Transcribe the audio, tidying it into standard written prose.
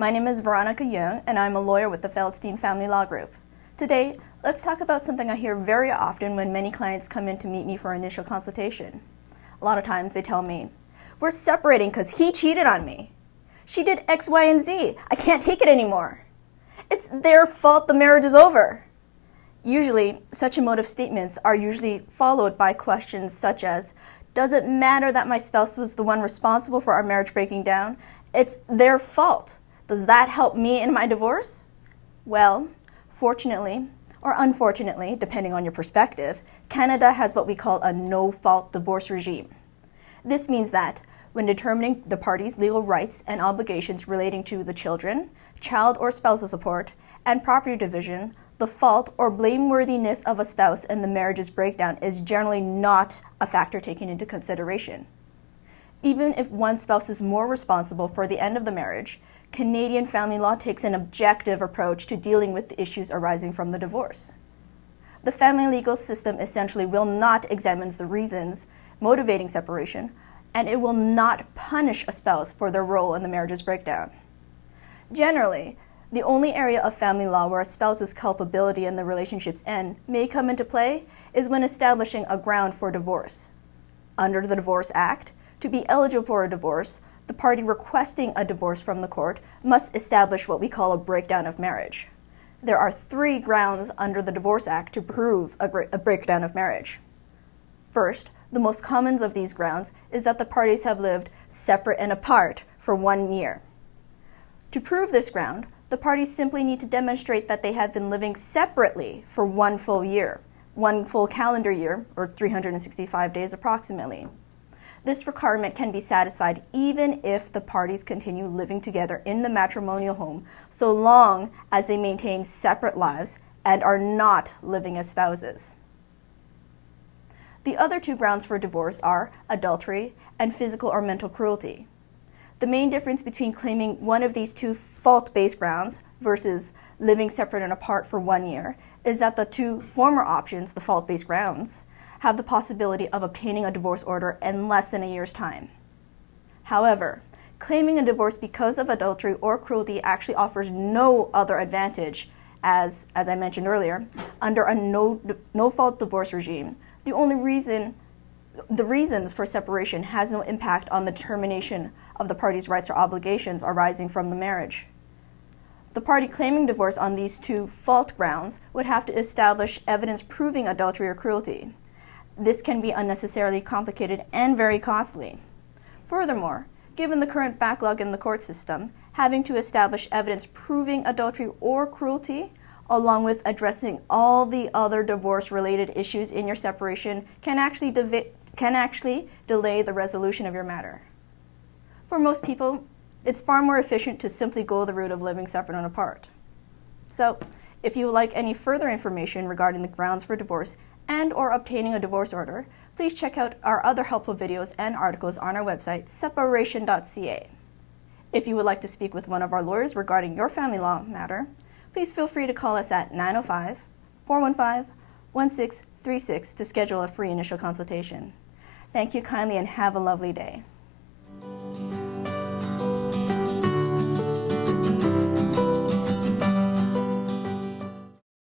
My name is Veronica Young, and I'm a lawyer with the Feldstein Family Law Group. Today, let's talk about something I hear very often when many clients come in to meet me for initial consultation. A lot of times they tell me, "We're separating because he cheated on me. She did X, Y, and Z. I can't take it anymore. It's their fault the marriage is over." Usually, such emotive statements are usually followed by questions such as, "Does it matter that my spouse was the one responsible for our marriage breaking down? It's their fault. Does that help me in my divorce?" Well, fortunately, or unfortunately, depending on your perspective, Canada has what we call a no-fault divorce regime. This means that when determining the parties' legal rights and obligations relating to the children, child or spousal support, and property division, the fault or blameworthiness of a spouse in the marriage's breakdown is generally not a factor taken into consideration. Even if one spouse is more responsible for the end of the marriage, Canadian family law takes an objective approach to dealing with the issues arising from the divorce. The family legal system essentially will not examine the reasons motivating separation, and it will not punish a spouse for their role in the marriage's breakdown. Generally, the only area of family law where a spouse's culpability in the relationship's end may come into play is when establishing a ground for divorce. Under the Divorce Act, to be eligible for a divorce, the party requesting a divorce from the court must establish what we call a breakdown of marriage. There are 3 grounds under the Divorce Act to prove a breakdown of marriage. First, the most common of these grounds is that the parties have lived separate and apart for 1 year. To prove this ground, the parties simply need to demonstrate that they have been living separately for 1 full year, 1 full calendar year, or 365 days approximately. This requirement can be satisfied even if the parties continue living together in the matrimonial home, so long as they maintain separate lives and are not living as spouses. The other 2 grounds for divorce are adultery and physical or mental cruelty. The main difference between claiming one of these 2 fault-based grounds versus living separate and apart for 1 year is that the 2 former options, the fault-based grounds, have the possibility of obtaining a divorce order in less than a year's time. However, claiming a divorce because of adultery or cruelty actually offers no other advantage as I mentioned earlier, under a no-fault divorce regime, the reasons for separation has no impact on the determination of the party's rights or obligations arising from the marriage. The party claiming divorce on these 2 fault grounds would have to establish evidence proving adultery or cruelty. This can be unnecessarily complicated and very costly. Furthermore, given the current backlog in the court system, having to establish evidence proving adultery or cruelty, along with addressing all the other divorce-related issues in your separation, can actually delay the resolution of your matter. For most people, it's far more efficient to simply go the route of living separate and apart. So, if you would like any further information regarding the grounds for divorce and/or obtaining a divorce order, please check out our other helpful videos and articles on our website, separation.ca. If you would like to speak with one of our lawyers regarding your family law matter, please feel free to call us at 905-415-1636 to schedule a free initial consultation. Thank you kindly and have a lovely day.